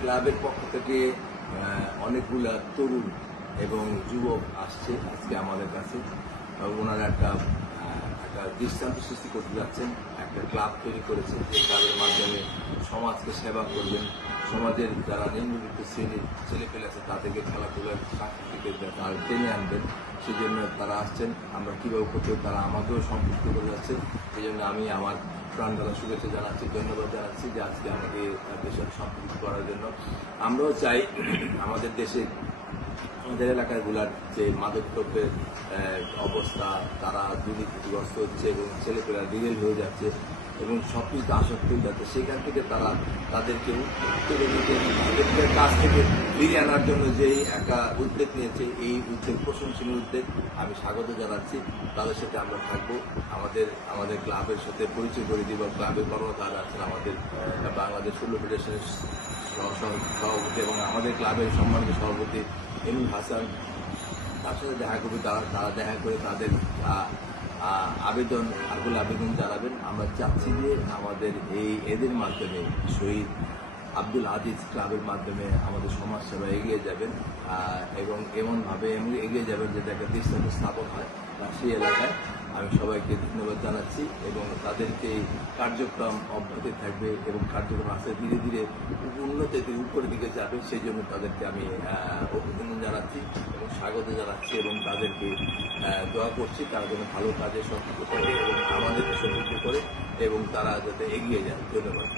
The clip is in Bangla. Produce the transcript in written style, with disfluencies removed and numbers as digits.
ক্লাবের পক্ষ থেকে অনেকগুলা তরুণ এবং যুবক আসছে আজকে আমাদের কাছে। ওনারা একটা দৃষ্টান্ত সৃষ্টি করতে যাচ্ছেন, একটা ক্লাব তৈরি করেছেন যে ক্লাবের মাধ্যমে সমাজকে সেবা করবেন, সমাজের যারা নিম্নবিত্ত শ্রেণীর ছেলেপেলে আছে তাদেরকে খেলাধুলার সাংস্কৃতিক টেনে আনবেন। সেই জন্য তারা আসছেন। আমরা কীভাবে করতে তারা আমাকেও সম্পৃক্ত করে যাচ্ছেন। সেই জন্য আমি আমার প্রাণঢালা শুভেচ্ছা জানাচ্ছি, ধন্যবাদ জানাচ্ছি যে আজকে আমাকে দেশের সম্পৃক্ত করার জন্য। আমরাও চাই আমাদের দেশে আমাদের এলাকাগুলার যে মাদক দ্রব্যের অবস্থা, তারা দুর্নীতিগ্রস্ত হচ্ছে এবং ছেলেপেলেরা রিয়েল হয়ে যাচ্ছে এবং সব কিছু আসক্ত হয়ে যাচ্ছে। সেখান থেকে তারা তাদেরকে তাদের কাছ থেকে ফিরিয়ে আনার জন্য যেই একটা উদ্যোগ নিয়েছে, এই উদ্যোগ প্রশংসনীয় উদ্যোগ, আমি স্বাগত জানাচ্ছি। তাদের সাথে আমরা থাকবো, আমাদের ক্লাবের সাথে পরিচয় করে দিব। ক্লাবের কর্মকর্তারা আছেন আমাদের বাংলাদেশ ফুটবল ফেডারেশনের সভাপতি এবং আমাদের ক্লাবের সম্মানিত সভাপতি এমুল হাসান, তার সাথে দেখা করবে। তারা দেখা করে তাদের আবেদন জানাবেন। আমরা চাচ্ছি যে আমাদের এদের মাধ্যমে শহীদ আব্দুল আজিজ ক্লাবের মাধ্যমে আমাদের সমাজসেবা এগিয়ে যাবেন এবং এমনভাবে এগিয়ে যাবেন যাতে একটা দৃষ্টান্ত স্থাপন হয় সেই এলাকায়। আমি সবাইকে ধন্যবাদ জানাচ্ছি এবং তাদেরকে কার্যক্রম অব্যাহত থাকবে এবং কার্যক্রম আসতে ধীরে ধীরে উন্নতিতে উপরের দিকে যাবে। সেই জন্য তাদেরকে আমি অভিনন্দন জানাচ্ছি এবং স্বাগত জানাচ্ছি এবং তাদেরকে দোয়া করছি তারা যেন ভালো কাজে সম্পৃক্ত করে এবং আমাদেরকে সম্পৃক্ত করে এবং তারা যাতে এগিয়ে যায়। ধন্যবাদ।